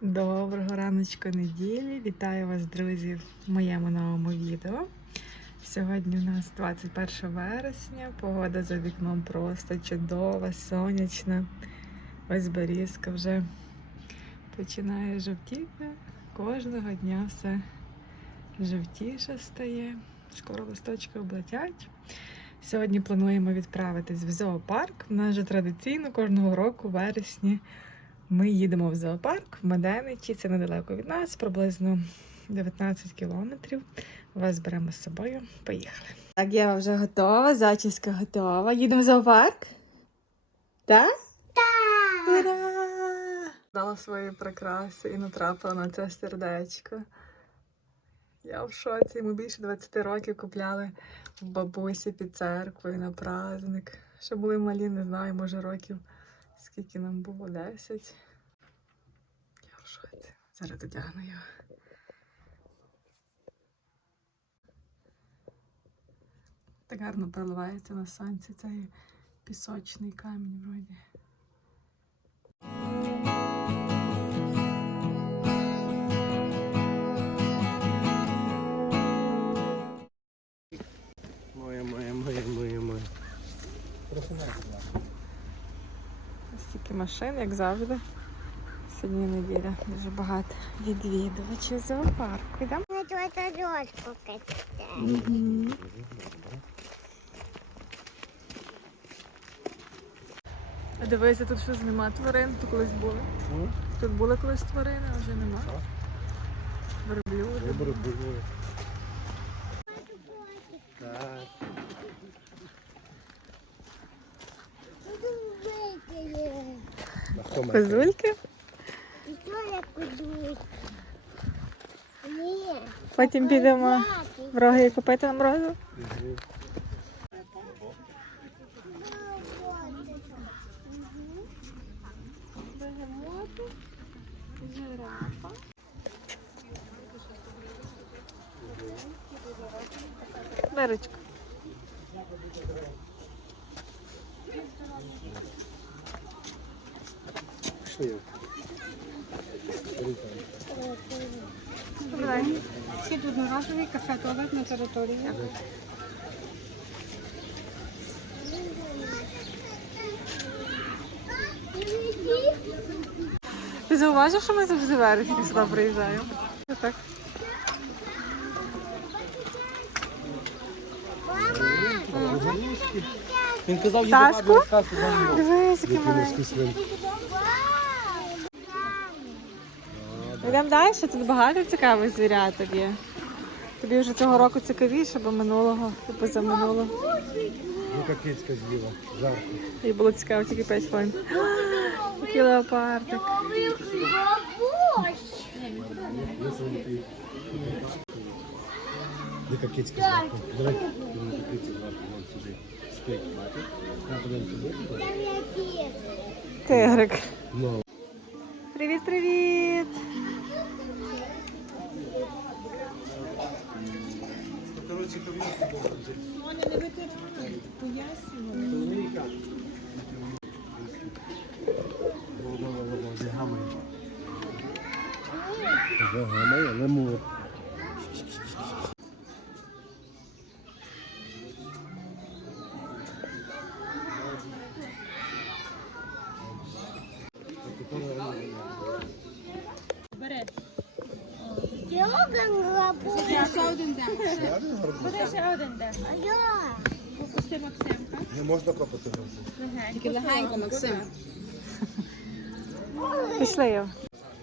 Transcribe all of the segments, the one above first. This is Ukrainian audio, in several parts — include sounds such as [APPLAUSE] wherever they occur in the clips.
Доброго раночку неділі. Вітаю вас, друзі, в моєму новому відео. Сьогодні у нас 21 вересня. Погода за вікном просто чудова, сонячна. Ось берізка вже починає жовтіти. Кожного дня все жовтіше стає. Скоро листочки облетять. Сьогодні плануємо відправитись в зоопарк. У нас же традиційно кожного року в вересні ми їдемо в зоопарк в Меденичі, це недалеко від нас, приблизно 19 кілометрів. Вас беремо з собою. Поїхали. Так, Єва вже готова, зачіска готова. Їдемо в зоопарк? Так? Так! Ура! Дала свої прикраси і натрапила на це сердечко. Я в шоці. Ми більше 20 років купляли в бабусі під церквою на праздник. Ще були малі, не знаю, може років скільки нам було 10. Я в шоці. Зараз одягну його. Так гарно проливається на сонці цей пісочний камінь вроді. Моє, моє, моє, машин, як завжди. Сьогодні неділя дуже багато відвідувачів зоопарку. Йдемо? Угу. А дивися, тут щось нема тварин, тут колись були. Тут були колись тварини, а вже нема. Верблюди. добре було. Так. А хто має? Козульки. Потім підемо в роги і купити нам розу. Мгм. Беречко. Добре. Схід одноразовий кафе туалет на території. Ти зауважив, що ми завжди вересні сюди приїжджаємо? Так. Він казав, їде бабі розказувати. Дивись, які маленькі. Йдемо далі, тут багато цікавих звіряток є. Тобі вже цього року цікавіше, бо минулого і позаминулого. Яка кицька з'їла. Жарко. І було цікаво тільки 5 хвилин. [GASPS] Який леопардик. Давай. Вон сюди. Спить, бачиш? На, подивимося, буде? Тигрик. Ну. Привіт, привіт! Коротше, Загамає, лемур. Ще один день. Буде ще один день. Попусти Максимка. Не можна копати. Тільки легенько, Максим. Пішли його.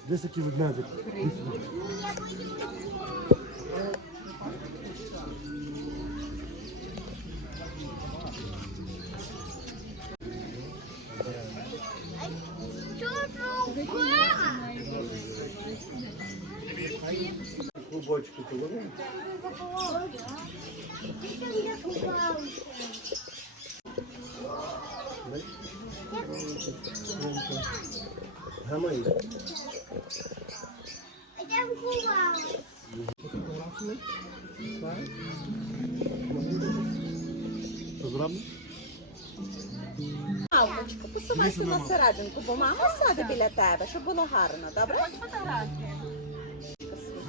Десь такий ведмедик. Клубочки половини. Гамай. Зробимо? Посувайся на серединку, бо мама сяде біля тебе, щоб було гарно, добре?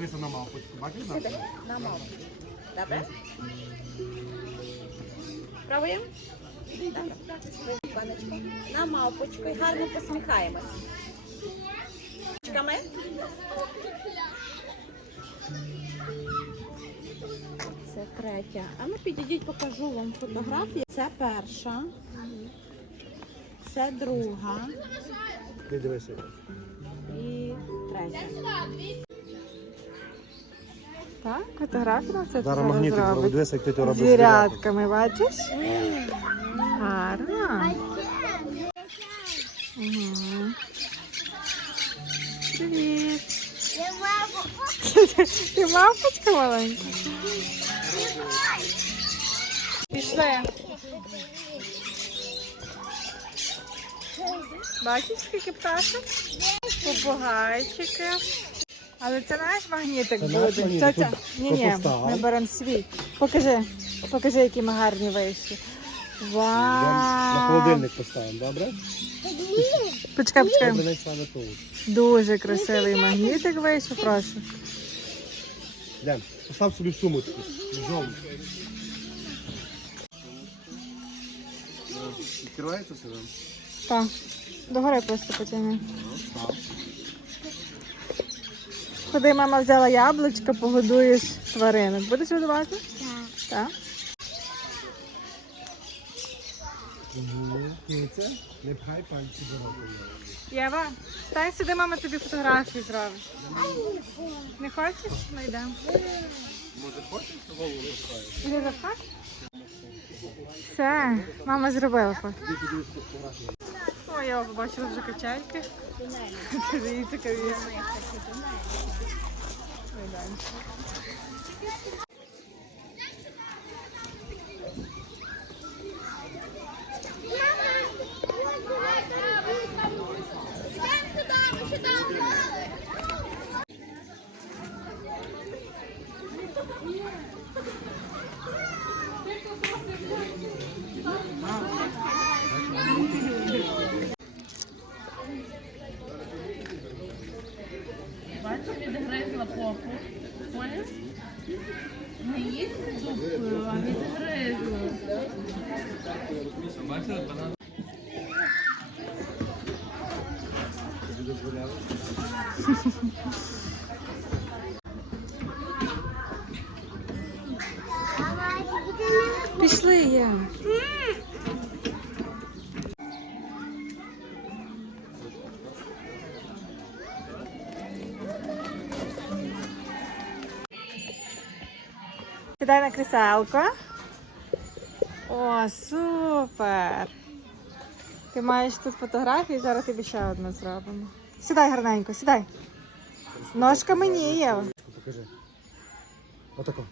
Дивися на мавпочку, бачиш? Сиди на маму. Добре? Пробуємо? Добре. Паночку. На мавпочку і гарно посміхаємось. Чеками. Це третя. А ну підійдіть, покажу вам фотографії. Це перша. Це друга Ти дивися. і третя. Так, фотографію нам це Зараз магнітик зробить. як ти то робиш. з звірятами. Бачиш? Гарно. Угу. Привіт. Ти мавпочка маленька? Пішли. Бачиш, скільки пташок? Попугайчики. Але це наш магнітик Це буде. наш магнітик. Це, це. Тут Ні, ні, ми беремо свій. Покажи, покажи, які ми гарні вийшли. Вау! На холодильник поставимо, добре? Почекай, почекай. Не саме. Дуже красивий магнітик вийшов, прошу. Йдемо. Постав собі в сумочку. Жовту. Відкривається себе? Так, догори просто потягни. Став. Ходи, мама взяла яблучко, погодуєш тваринок. Будеш годувати? Так. Так. Єва, стань сюди, мама тобі фотографії зробить. Не хочеш? Ми йдемо. Може хочеш голову? Все, мама зробила фото. О, я побачила вже качельки. Дивіться, кавіс. Відгризла попу. Поняв? Не їсть зубкою, а відгризла. Сідай на кріселко. О, супер! Ти маєш тут фотографії, зараз тобі ще одну зробимо. Сідай гарненько, сідай. Ножка мені є. Покажи. Отако.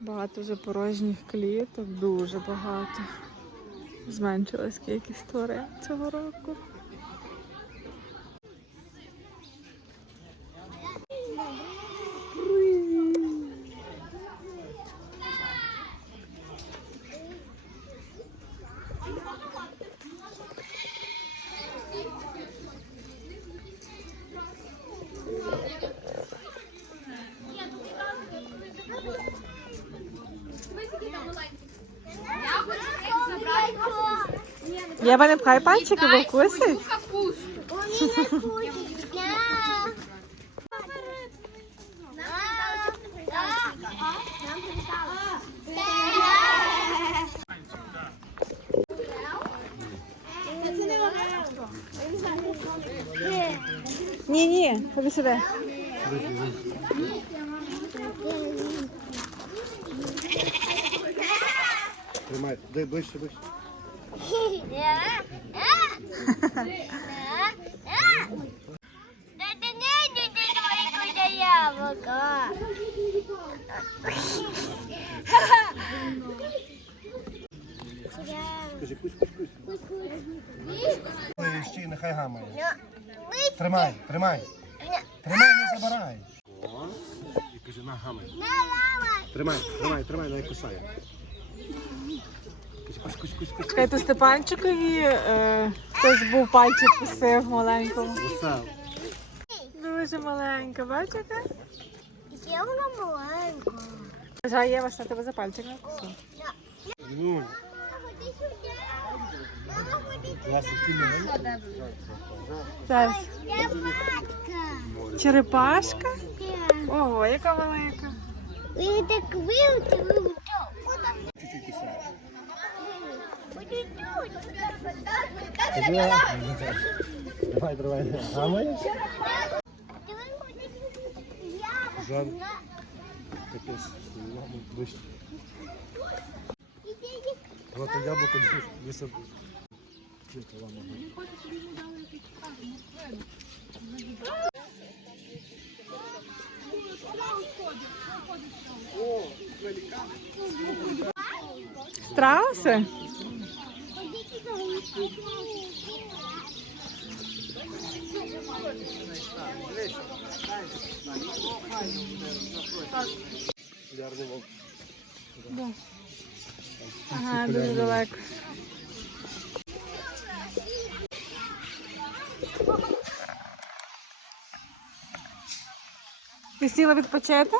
Багато вже порожніх кліток, дуже багато. Зменшилась кількість тварин цього року. Єва, не пхай пальчики, бо вкусить. У меня кусик. Я. Ні, ні, ходи сюди. Тримай. Дай ближче, ближче. Яблоко. Скажи, кусь, кусь, кусь. Ще нехай гамає. Тримай, тримай. Тримай, не забирай. І кажи, на. Гамай. Тримай, тримай, тримай, не кусай. Кусь. Чекайте, Степанчикові е, хтось був пальчик кусив маленькому. Дуже маленька, бачите? Є вона маленька. Жаль, Єва, що тебе за пальчик не. Ну, Зараз. Черепашка? Ого, яка велика. Ви так вивчили. Чуть-чуть кусай. Давай, давай. Гамаєш? Жар. Капець. Ладно, ближче. Вот яблуко висадив. Тільки Ага, дуже далеко. Ти сіла відпочити?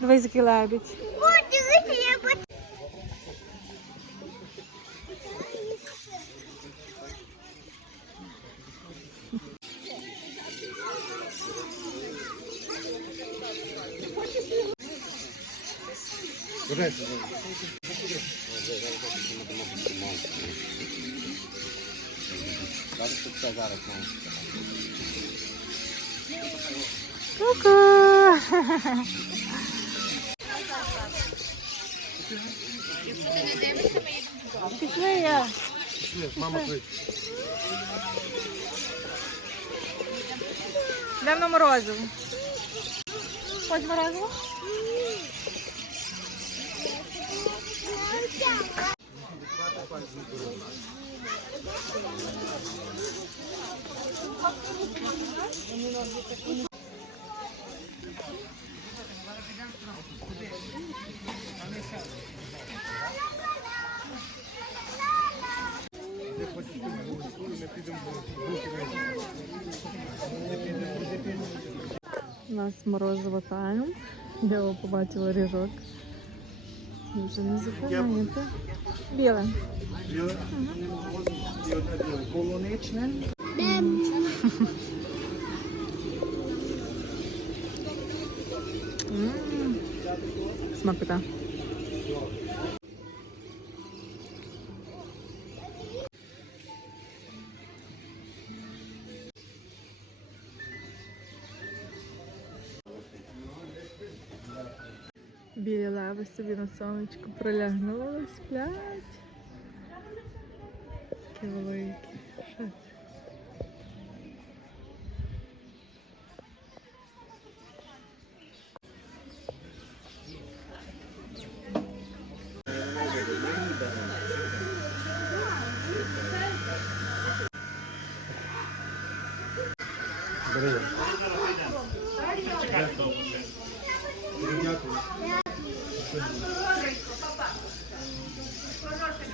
Дивись, який лебідь. Дивися. Ку-ку! Пішли я. Пішли, Мама клич. Йдемо на морозиво. Хоч морозиво? У нас морозиво тайм. Я його побачила ріжок. Ви Вже не зупиняєте. Біле. Біле? І одне біле. Полуничне. М, Смакота. Собі на сонечку прилягнули, сплять. Такі великі. Що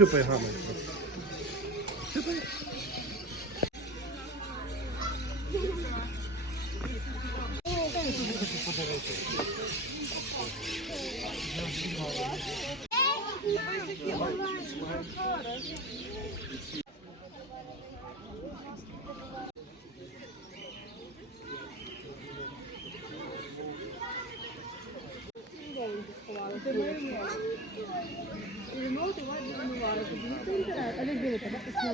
Супай гамай.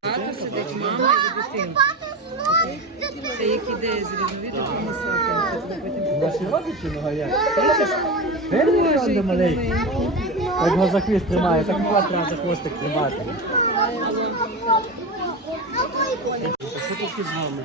Тато сидить, мама і дитинка. Це як ідея з різновидом масаки. Наші родичі, ну а як? Боже, маленький. Як його за хвіст тримає, так вас треба за хвостик тримати. Що тут з вами?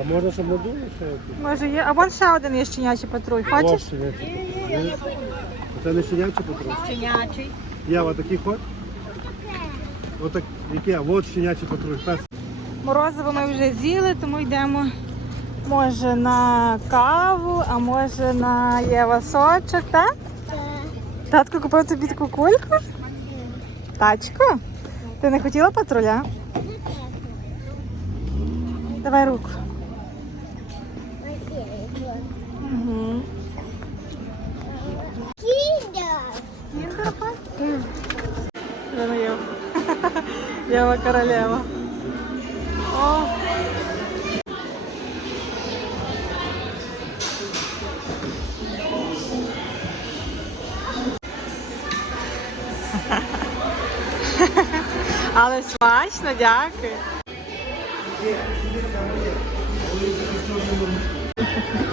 А можна, щоб надули ще якусь? Може є. А вон ще один є щенячий патруль. Хочеш? О, щенячий патруль. Це не щенячий патруль? Щенячий. Я отакий ход? Отак, яке? От щенячий патруль. Пес. Морозиво ми вже з'їли, тому йдемо може на каву, а може на Єва сочок, так? Татко купив тобі таку кульку? Тачку? Ти не хотіла патруля? Давай руку. Угу. Єва. Єва королева. О. [LAUGHS] Але смачно, дякую. Yeah, she did come here. We need to be strong in the room.